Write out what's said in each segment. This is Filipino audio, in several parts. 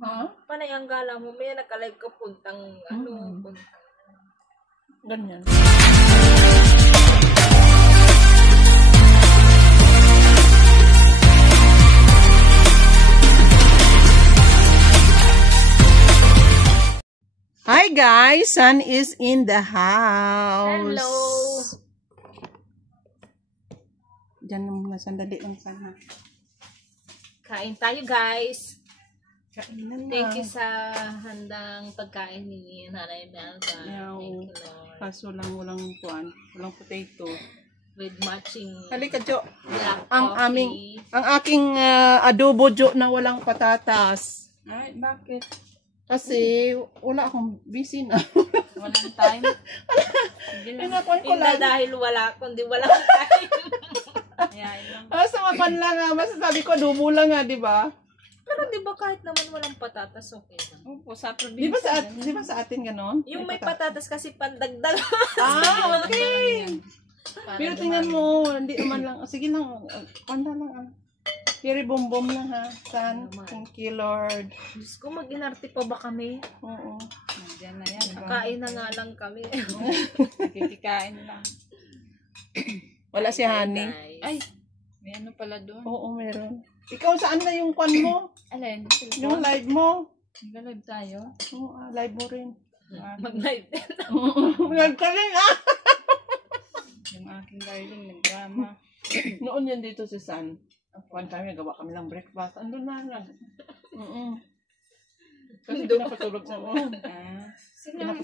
Ha? Panay ang gala mo, may nakalive ka puntang, puntang. Ganyan. Hi guys, Sun is in the house. Hello! Diyan na muna, sandali lang sana. Kain tayo guys. Kainan na. Thank you sa handang pagkain ni Nanay Melba. Yaw. Thank you Lord. Kaso lang walang kuan, walang potato. With matching Halika Jo. black Ang coffee. aking adobo Jo na walang patatas. Ay, bakit? Kasi wala akong busy na. Walang time? Sige lang. Pinakuan ko Hindi lang. dahil wala, kundi walang kain. Ayain lang. Sa mapan lang nga, masasabi ko adobo lang nga, di ba? Pero di ba kahit naman walang patatas, okay lang. Opo, sa Di probinsya. ba sa atin ganon? Yung may patatas kasi pandagdag. Okay. Pero tingnan mo, hindi naman lang. Sige lang, panda lang. Kiri bom lang ha. San? Thank you Lord. Diyos ko, mag-inarte pa ba kami? Oo. Nandiyan na yan. Kain na nga lang kami. Nakikikain lang. Wala si Honey. Guys. Ay, may ano pala doon. Oo, meron. Ikaw saan na yung kwan mo? Alin? Yung live mo? Nag-live tayo. Oo, live mo rin. Mag-live din. Nagkaling Yung aking darling nag-drama. Noon yan dito si San. One time, nagawa kami ng breakfast. Andun na lang. Kasi pinapatulog sa mo.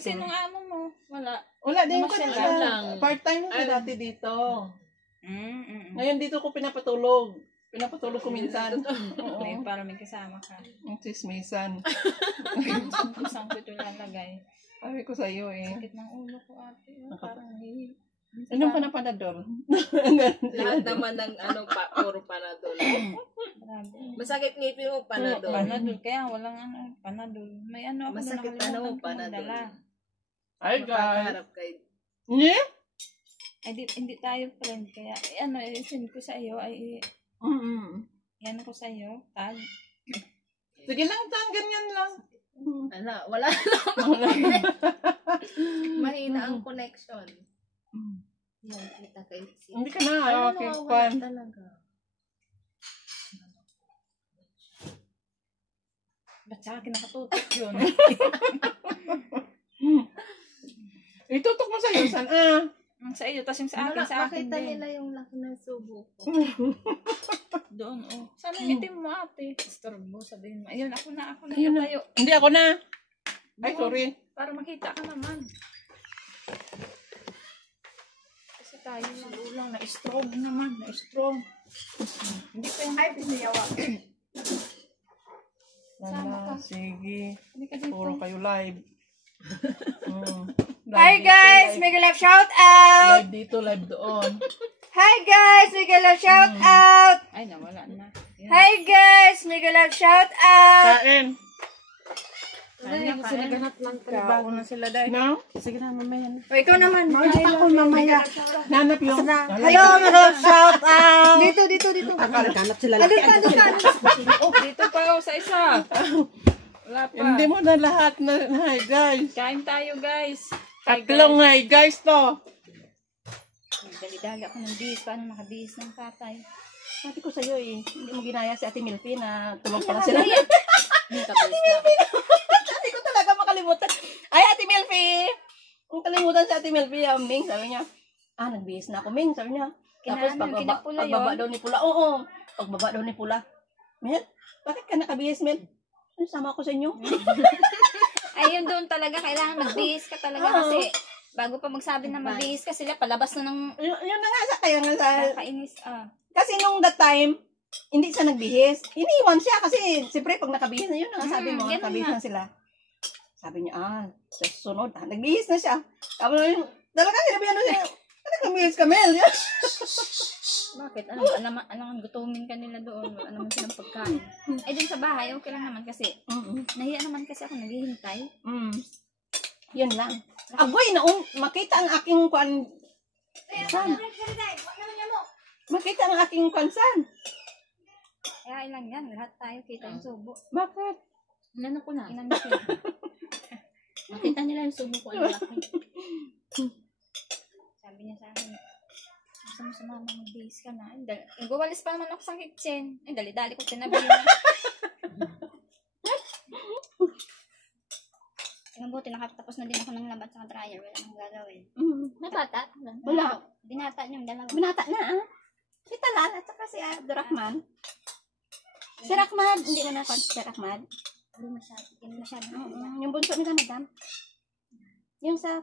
Sinong amo mo? Wala. Wala din ko Masyal na lang. part-time na dati dito. Mm. Ngayon dito ko pinapatulog. Pinapatulog ko minsan. Oo. May para may kasama ka. Ang chismisan. Isang ko ito lalagay. Sabi ko sa'yo eh. Sakit ng ulo ko ate. Parang Inom ka ng panadol. Lahat naman ng puro panadol. Masakit ngipin mo, panadol. Panadol. Kaya walang panadol. May ako Masakit na nakalimutan ko panadol. magdala. Ay, guys. Makaharap kayo. Nye? Ay, hindi tayo friend. Kaya, send ko sa iyo. Ay, yan ko sa iyo. Tag. Sige lang, Tan. Ganyan lang. Wala lang. Mahina ang connection. Kita kayo. Hindi ka na. Okay, fun. Talaga. Ba't sa akin nakatutok yun? Itutok mo sa'yo, San. Sa iyo, tapos yung sa akin Makita din. nila yung laki ng subo ko. Doon, Sana itim mo ate. Istorbo, sabihin mo. Ayun, ako na Ayun na. tayo. Hindi ako na. Ay, sorry. Para makita ka naman. Kasi tayo lang na-strong naman. Na-strong. Hindi pa yung pinayawa. Sama ka. Sige. Hindi ka dito. Puro kayo live. Hi guys, mega love shout out. Live dito, live doon. Hi guys, mega love shout out. Ay, nawala na. Yan. Hi guys, mega love shout out. Kain. Sinaganap lang Bago na sila dahil. No? Sige na, mamaya na. O ikaw naman. Ako mamaya. Nanap yung... Hello, mega love shout out. Dito. Hanap sila. Dito pa sa isa. Wala pa. Hindi mo na lahat na... Hi, guys. Kain tayo, guys. Tatlong hi, guys, to. Dali-dali ako ng bis. Paano nakabis ng tatay? Sabi ko sa'yo eh, hindi mo ginaya si Ate Milpi na tulog pala sila. Ate Milpi. Hindi ko talaga makalimutan. Ay, Ate Milpi! Kung kalimutan si Ate Milpi, Ming, sabi niya, nagbihis na ako, Ming, sabi niya. Tapos pagbaba daw ni Pula, pagbaba daw ni Pula. Mel, bakit ka nakabihis, Mel? Sama ako sa inyo. Ayun doon talaga, kailangan magbihis ka talaga kasi bago pa magsabi na magbihis ka sila, palabas na ng Yun na nga sa kaya nga sa... kainis. Kasi nung that time, hindi siya nagbihis. Iniwan siya kasi siyempre pag nakabihis na yun na nga sabi mo, ganun nakabihis nga. na sila. Sabi niya, sa sunod, nagbihis na siya. Tapos talaga sinabihan na siya, nagbihis ka, Mel. Bakit? Alam gutumin ka nila doon. Wala naman silang pagkain. Ay, dun sa bahay, okay lang naman kasi. Nahiya naman kasi ako naghihintay. Yun lang. Agoy, makita ang aking kwan. San? Makita ang aking kwansan. Kaya ilang yan, lahat tayo kita yung subo. Bakit? Inano ko na. Inano siya. Makita nila yung subo ko. Ang laki. Sabi niya sa akin, gusto mo sumama mag-base ka na. Nagwawalis pa naman ako sa kitchen. Ay, dali-dali ko tinabi yun. Mabuti, nakatapos na din ako ng labat sa dryer. Wala nang gagawin. May bata? Wala. Binata niyong dalawa. Binata na ah. Si Talal at saka si Abdurrahman. Si Rahmad, hindi mo na si Rahmad. Hindi masyado. Yung bunso nila, madam. Yung sa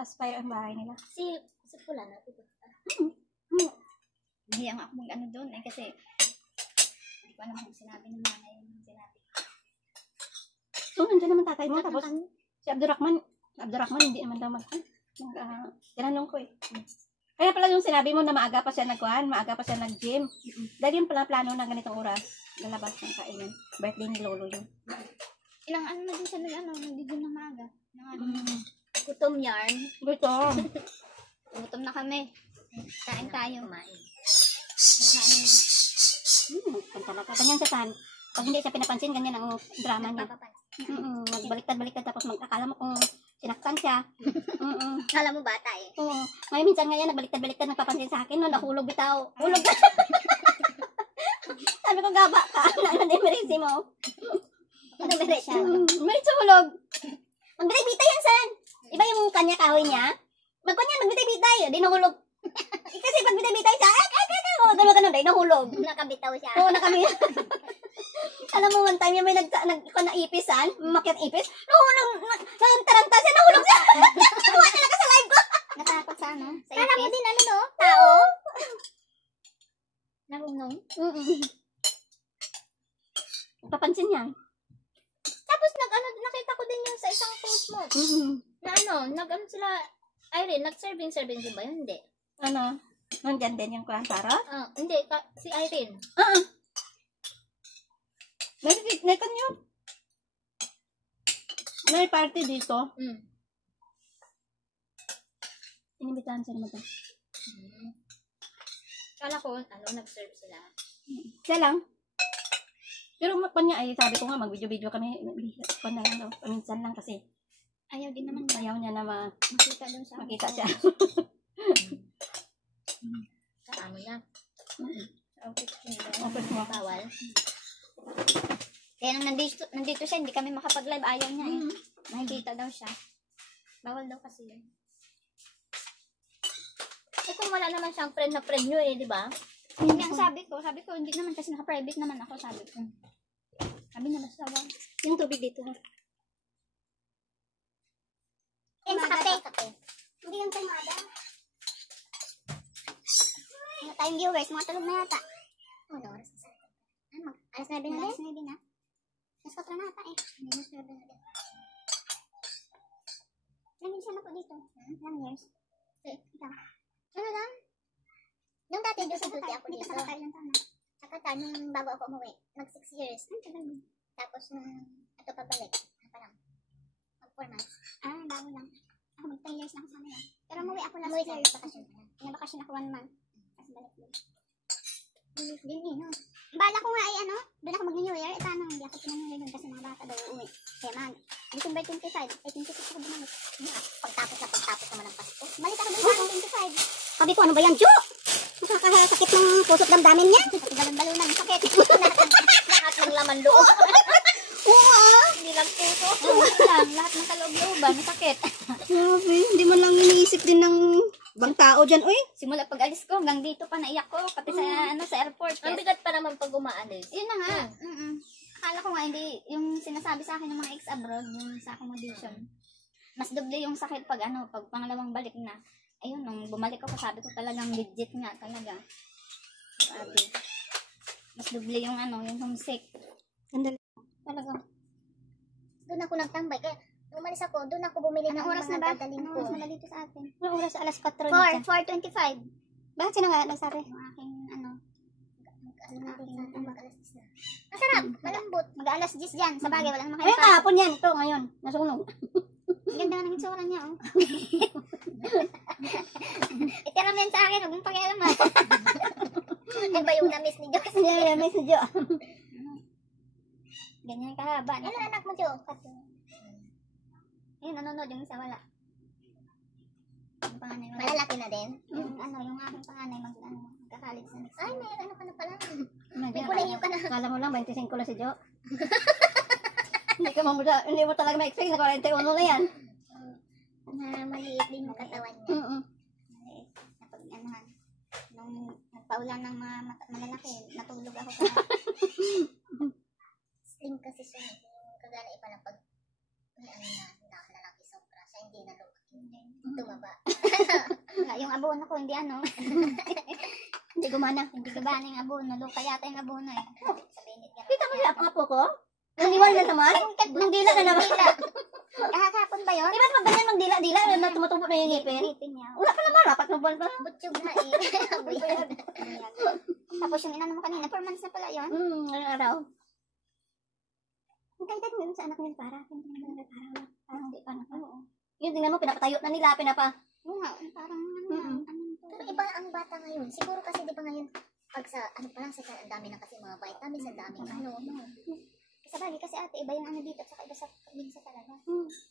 Aspire ang bahay nila. Si Pula na. Nahiya nga ako mag-ano doon eh kasi hindi ko alam kung sinabi ng mga yung sinabi. So, nandiyan naman tatay mo. Tapos, si Abdurrahman hindi naman daw tinanong ko eh. Kaya pala yung sinabi mo na maaga pa siya nag-gym. Dahil yung pala plano na ganitong oras, lalabas ng kainan. Birthday ni Lolo yun. Ilang ano na din siya nag-gym ng maaga. Gutom yarn. Gutom. Gutom na kami. Kain tayo. Talaga. Ganyan siya tan. Pag hindi siya pinapansin, ganyan ang drama niya. Baliktad tapos akala mo kung sinaktan siya. Kala mo bata eh. Oo. Ngayon minsan nga yan, nagbaliktad nagpapansin sa akin, no, nahulog bitaw. Hulog ka. Sabi ko, gaba ka. Nana-demerisi mo. Meritso hulog. Magbitay-bitay yan, san? Iba yung kanya kahoy niya. Magbitay-bitay. Di nahulog. Kasi pag bitay-bitay siya, gano'n, di nahulog. Nakabitaw siya. Oo, nakabitaw. Alam mo, one time yung may naipisan, makyat ipis, nahulog, taranta siya, nahulog siya. Nakuha talaga sa live ko. Natakot sa ano? Sa Kala mo ipis? din ano no? Tao? Narunong? Papansin niya. Tapos nakita ko din yung sa isang post mo. Na nag-ano sila, Irene, nag-serving din ba yun? Hindi. Ano? Nandyan din yung kuhan, Sarah? Hindi, si Irene. May kanyo. May party dito. Inimbitahan siya naman. Kala ko, nag-serve sila. Siya lang. Pero kanya ay sabi ko nga, mag-video-video kami. Kung na lang daw. Paminsan lang kasi. Ayaw din naman Ayaw niya na makita doon sa makita siya. Kasama niya. outfit niya. Office mo. Bawal. Kaya nung nandito siya, hindi kami makapag-live. Ayaw niya eh. Nakikita daw siya. Bawal daw kasi yun. Eh kung wala naman siyang friend na friend nyo eh, di ba? Yun nga ang sabi ko, hindi naman kasi naka-private naman ako, sabi ko. Sabi niya, basta ba? Yung tubig dito. Yan sa kape. Hindi yan tayo mada. Ano tayong viewers, mga tulog na yata. Ano, oras na sa alas 9 na din? Alas 9 na. Alas 4 na ata eh. Alas 9 na din. Ilang years na po dito? Ilang years? Ikaw. Ano lang? Nung dati, duty ako dito. Nakata, nung bago ako umuwi. Mag 6 years. Tapos nung ito pabalik. Ano pa lang? Mag 4 months. Bago lang. Ako mag 10 years na ako sa amin. Pero umuwi ako last year. Bakasyon. Pinabakasyon ako 1 month. Tapos balik din. Balik din eh, no? Bala ko nga ay ano, doon ako mag-New Year. Ito ano, hindi ako pinag-New Year doon kasi mga bata daw uuwi. Kaya December 25, 26 ako bumalik. Pagtapos naman ng Pasko. Balik ako doon sa 25. Sabi ko, ano ba yan, Jo? Nakakasakit ng puso't damdamin niya. Galon-balon ng sakit. Lahat ng laman loob. Oo, Hindi lang puso. lahat ng kaloob-looban, masakit. Grabe, hindi man lang iniisip din ng ibang tao dyan, uy. Simula pag-alis ko, hanggang dito pa naiyak ko, pati sa airport. Ang bigat pa naman pag umaalis. Yun na nga. Akala ko nga hindi, yung sinasabi sa akin ng mga ex-abroad, yung sa accommodation, mas doble yung sakit pag pangalawang balik na. Ayun, nung bumalik ako, sabi ko talagang legit nga talaga. Sabi, mas doble yung yung homesick. Talaga. Doon ako nagtambay. Kaya, nung umalis ako, doon ako bumili ng Oras na mga ba? dadalhin Anong ko. oras na ba dito sa atin? Anong oras? Alas 4 4, 4:25. Bakit sino nga nagsabi? Yung aking Masarap, malambot. mag-alas 10 dyan. Sa bagay, wala naman Ay, kayo kahapon yan. Ito, ngayon. Nasunog. Ang ganda nga ng itsura niya, oh. Itira mo yan sa akin, huwag mong pakialaman. Yan ba yung na-miss ni Diyos? Hindi, may medyo. Ganyan kahaba. Ilan anak mo, Jo? Yun, nanonood yung isa, wala. Yung panganay, wala. Malalaki na din? Yung aking panganay, magka-college na next Ay, year. may ano ka na pala. May May kulay ka na. Kala mo lang, 25 lang si Jo. Hindi mo talaga ma-expect na 41 na yan. Na maliit din yung katawan niya. Maliit. Napag-anuhan. Nung nagpaulan ng mga malalaki, natulog ako pa. Slim kasi siya. Yung kagana iba na pag may ano na lalaki sobra. Siya hindi na tumaba. Yung abono ko, hindi hindi gumana. Hindi gumana yung abono. Luka yata yung abono eh. Sa binit ka. Kita mo yung apo ko? Naniwal na naman? Nung dila na naman. Kahapon ba yun? Di ba naman ganyan magdila-dila na tumutubo na yung ngipin? Ngipin niya. Wala pa naman, apat na buwan pa. Butsyog na eh. Buyag. Tapos yung inano mo kanina, 4 months na pala yun. Ngayong araw. Ang kaitan mo yun sa anak niya para. Parang hindi pa na. Yun, tingnan mo, pinapatayo na nila, Oo nga, parang Pero iba ang bata ngayon. Siguro kasi di ba ngayon, pag sa, ano pa lang, sa ang dami na kasi mga vitamins, ang daming Sa bagay kasi ate, iba yung dito at saka iba sa probinsya talaga.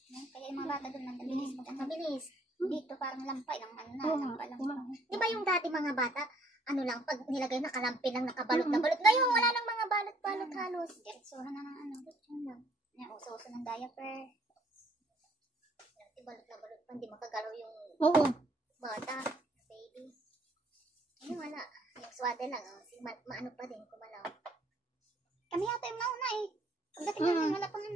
Kaya yung mga bata doon mabilis mabilis. Dito parang lampay lang lampay lang. Di ba yung dati mga bata, ano lang, pag nilagay nakalampi lang, nakabalot na balot. Ngayon, wala nang mga balot-balot halos. Diretsuhan na ng yun lang. Yung uso-uso ng diaper. Balot na balot pa, hindi makagalaw yung bata, baby. Ayun, wala. Yung swada lang, maano pa din, kumalaw. Kami yata yung nauna eh. Pagdating namin, wala pang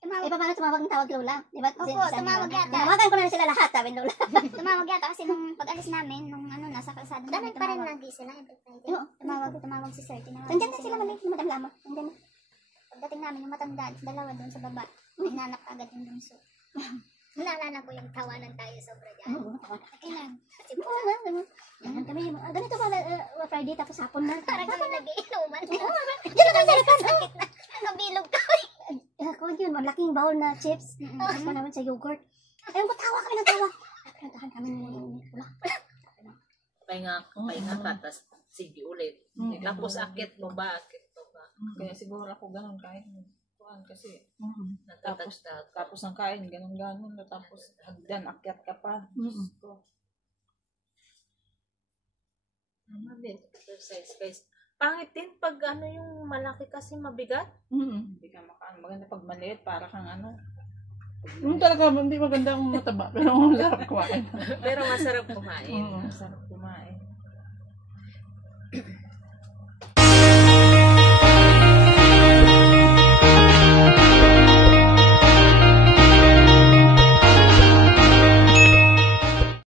Tumawag. Eh, paano tumawag ng tawag Lola? Di ba? Opo, tumawag yata. Tinawagan ko na sila lahat, sabi ni Lola. Tumawag yata kasi nung pag-alis namin, nung nasa kalsada namin, Ganun pa rin lagi sila every Friday. tumawag si Sir. Nandiyan na sila maliit na Madam Lama. Nandiyan na. Pagdating namin, yung matanda, dalawa doon sa baba. May nanap agad yung bunso. Naalala ko yung tawanan tayo sobra dyan. Kailan? Kasi Yan kami. Ganito ba Friday tapos hapon na? parang kami nag-iinuman. Diyan naman sa sakit na. Nakabilog ka. Kung yun, malaking bowl na chips. Tapos pa naman sa yogurt. Ayun, tawa kami ng tawa. Pinuntahan kami ng pula. Pahinga ka, tapos sige ulit. Tapos akit mo ba? Kaya siguro ako ganun kahit kuan kasi Tapos ng kain, ganun. Tapos hagdan, akyat ka pa. exercise guys. Pangit din pag yung malaki kasi mabigat. Hindi ka makaan. Maganda pag maliit, para kang Yung talaga, hindi maganda ang mataba, pero masarap kumain. Pero masarap kumain. Masarap kumain.